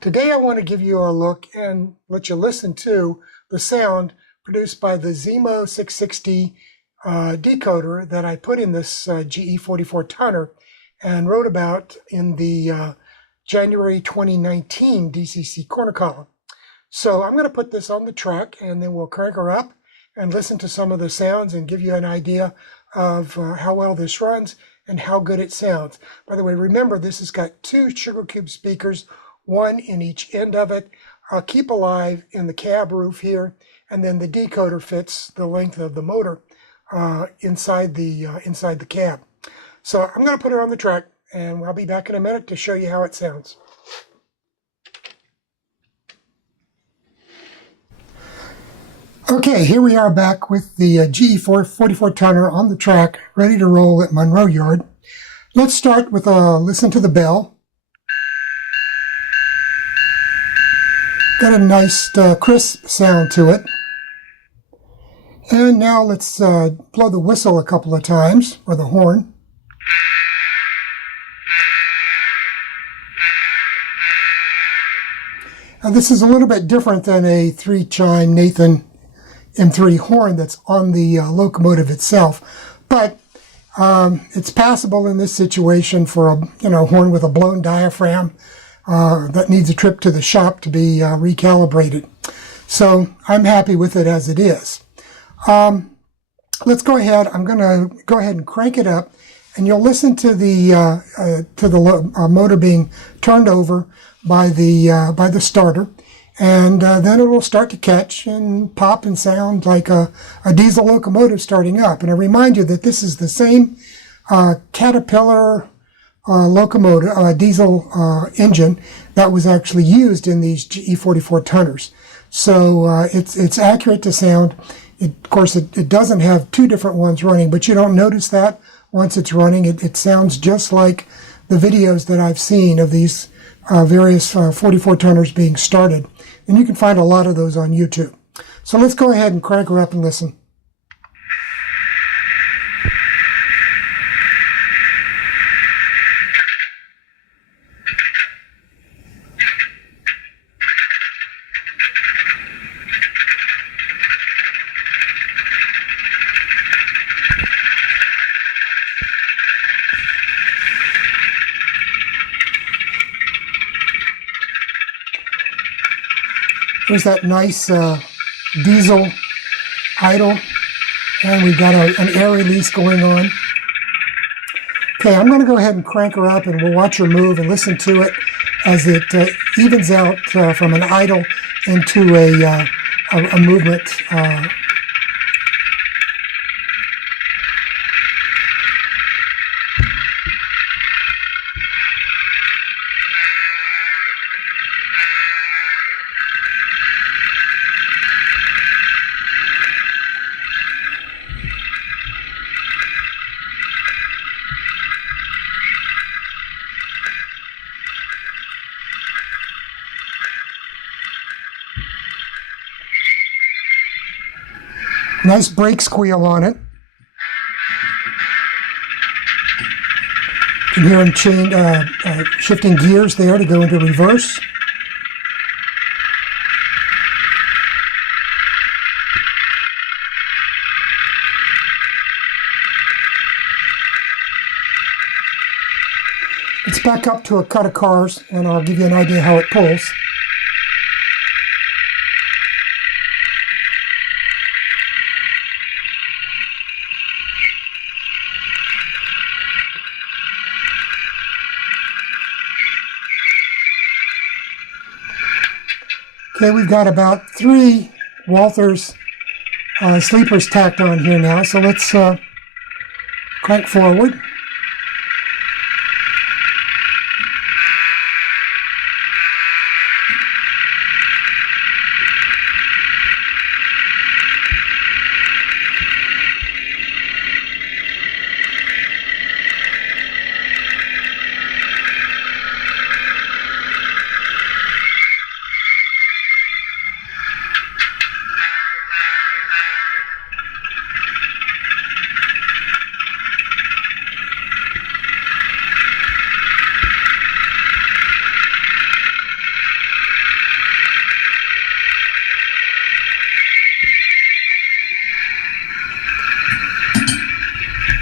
Today I want to give you a look and let you listen to the sound produced by the Zemo 660 decoder that I put in this GE44 tonner and wrote about in the January 2019 DCC corner column. So I'm going to put this on the track and then we'll crank her up and listen to some of the sounds and give you an idea of how well this runs and how good it sounds. By the way, remember this has got two Sugar Cube speakers, one in each end of it. I'll keep alive in the cab roof here, and then the decoder fits the length of the motor inside the cab. So I'm going to put it on the track, and I'll be back in a minute to show you how it sounds. Okay, here we are back with the GE44 tonner on the track, ready to roll at Monroe Yard. Let's start with a listen to the bell. Got a nice crisp sound to it. And now let's blow the whistle a couple of times, or the horn. Now this is a little bit different than a 3-chime Nathan M3 horn that's on the locomotive itself, but it's passable in this situation for a horn with a blown diaphragm that needs a trip to the shop to be recalibrated. So I'm happy with it as it is. Let's go ahead. I'm going to go ahead and crank it up, and you'll listen to the motor being turned over by the starter, and then it will start to catch and pop and sound like a diesel locomotive starting up. And I remind you that this is the same Caterpillar locomotive, diesel engine that was actually used in these GE44 tonners. So it's accurate to sound. Of course, it doesn't have two different ones running, but you don't notice that once it's running. It sounds just like the videos that I've seen of these various 44 tonners being started. And you can find a lot of those on YouTube. So let's go ahead and crank her up and listen. There's that nice diesel idle, and we've got an air release going on. Okay, I'm going to go ahead and crank her up, and we'll watch her move and listen to it as it evens out from an idle into a movement. Nice brake squeal on it. You can hear him shifting gears there to go into reverse. Let's back up to a cut of cars, and I'll give you an idea how it pulls. Okay, we've got about 3 Walthers sleepers tacked on here now, so let's crank forward.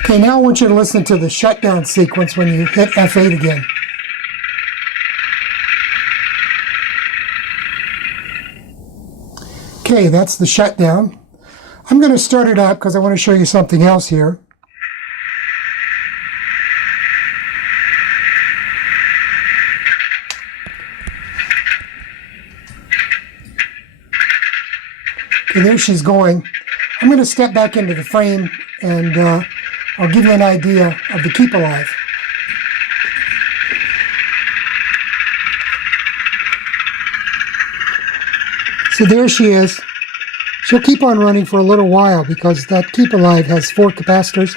Okay, now I want you to listen to the shutdown sequence when you hit F8 again. Okay, that's the shutdown. I'm going to start it up because I want to show you something else here. Okay, there she's going. I'm going to step back into the frame and I'll give you an idea of the keep alive. So there she is. She'll keep on running for a little while because that keep alive has 4 capacitors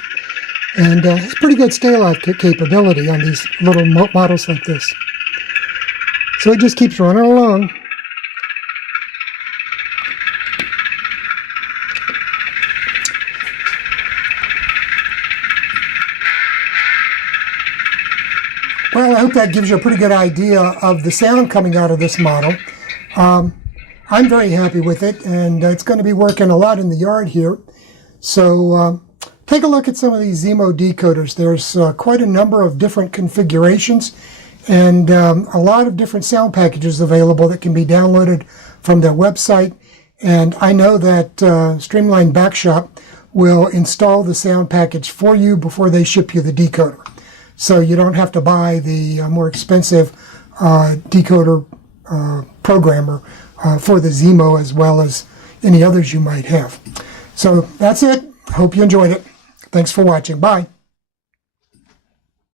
and has pretty good stay alive capability on these little models like this. So it just keeps running along. Well, I hope that gives you a pretty good idea of the sound coming out of this model. I'm very happy with it, and it's going to be working a lot in the yard here. So take a look at some of these Zemo decoders. There's quite a number of different configurations and a lot of different sound packages available that can be downloaded from their website. And I know that Streamline Backshop will install the sound package for you before they ship you the decoder. So you don't have to buy the more expensive decoder programmer for the Zemo as well as any others you might have. So that's it. Hope you enjoyed it. Thanks for watching. Bye.